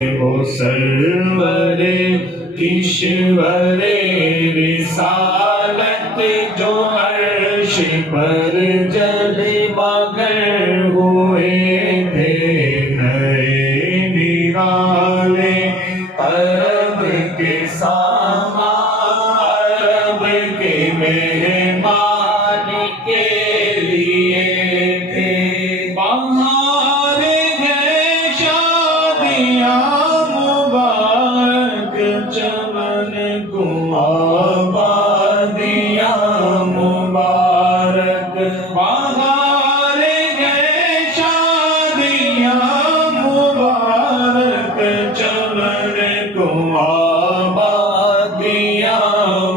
وہ سرور کشور رسالت جو عرش پر جلوہ گر ہوئے تھے، نئے نرالے عرب کے سامان، عرب کے مہمان کے لیے تھے۔ بہار ہے شادیاں مبارک، چمن کو آبادیاں مبارک۔ بہار ہے شادیاں مبارک، چمن کو آبادیاں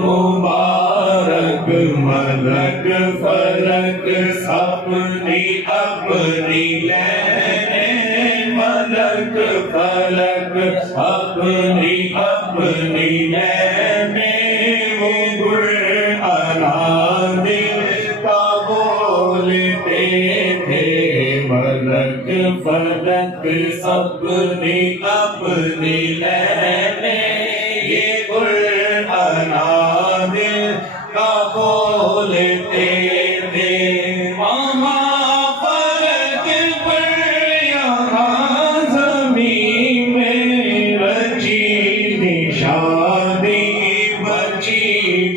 مبارک۔ ملک فلک اپنی اپنی لین، ملک فلک اپنی اپنی لین، وہ گل انادل کا بولتے تھے۔ ملک فلک اپنی اپنی لین، یہ گل انادل کا بولتے تھے۔ وہاں فلک پر یہاں زمین میں رچی نشانی بچی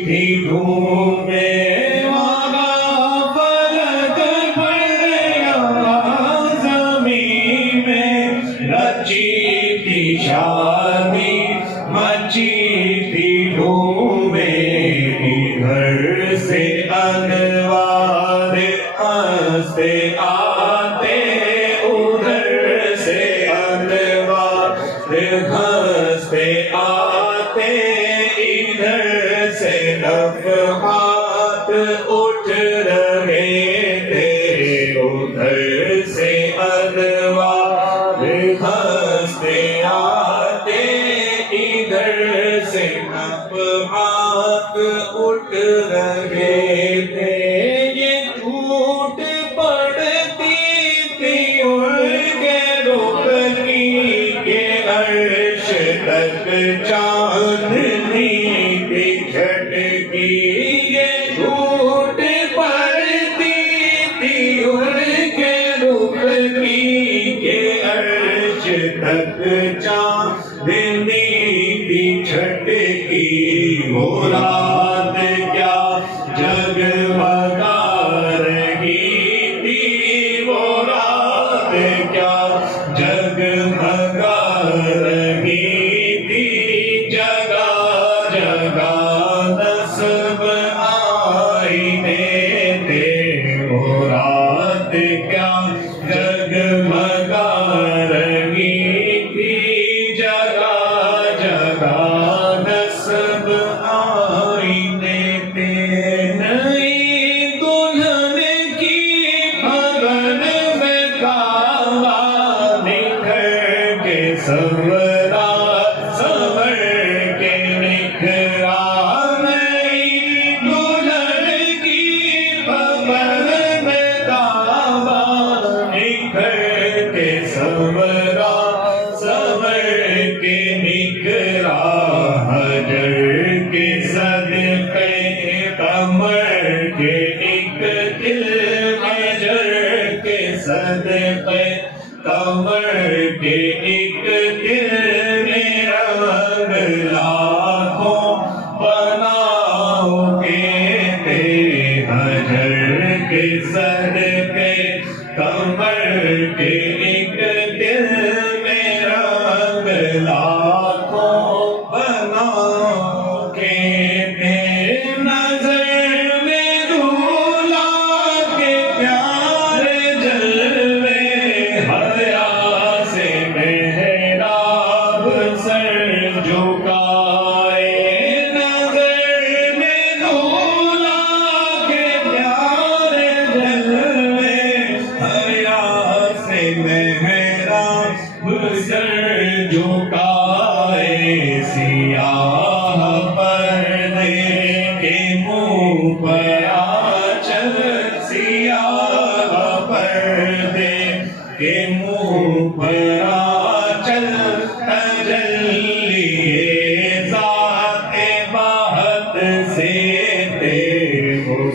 تھی دھومیں۔ وہاں فلک پر یہاں زمین میں رچی نشانی بچی تھی دھومیں۔ ادھر سے انوار ہنستے آتے، ادھر سے انوار ہنستے آتے، ادھر سے نفحات اٹھ رہے تھے۔ ادھر سے انوار ہنستے آتے، ادھر سے نفحات اٹھ رہے تھے۔ یہ ٹوٹ پڑتی تھی ان کے رخ کی کہ عرش تک چاندنی کی جھٹکی۔ یہ ٹوٹ پڑتی تھی ان کے رخ کی کہ عرش تک چاندنی کی جھٹکی۔ وہ رات کیا جگمگا رہی تھی، وہ رات کیا جگمگا رہی تھی، جگہ جگہ نصب آئینے تھے۔ وہ رات کیا جگمگا رہی تھی، جگہ جگہ نصب آئینے تھے۔ نئی دلہن کی پھگن میں کعبہ نکھر کے سنورا، سنور کے نکھرا۔ نئی دلہن کی پھگن میں کعبہ نکھر کے سنورا، سنور کے نکھرا۔ حجر کے صدقے قمر کے ایک دل، حجر کے صدقے قمر کے ایک دل میں رنگ لاکھوں بناؤ کے تھے۔ حجر کے صدقے قمر کے ایک دل میں رنگ لاکھوں بناؤ کے تھے۔ نظر میں دھولا کے پیارے جلوے، حیا سے محراب سر جھکائے۔ نظر میں دھولا کے پیارے جلوے، حیا سے محراب سر جھکائے۔ سیاہ پردے کے منہ پر آنچل، سیاہ پردے کے منہ پر آنچل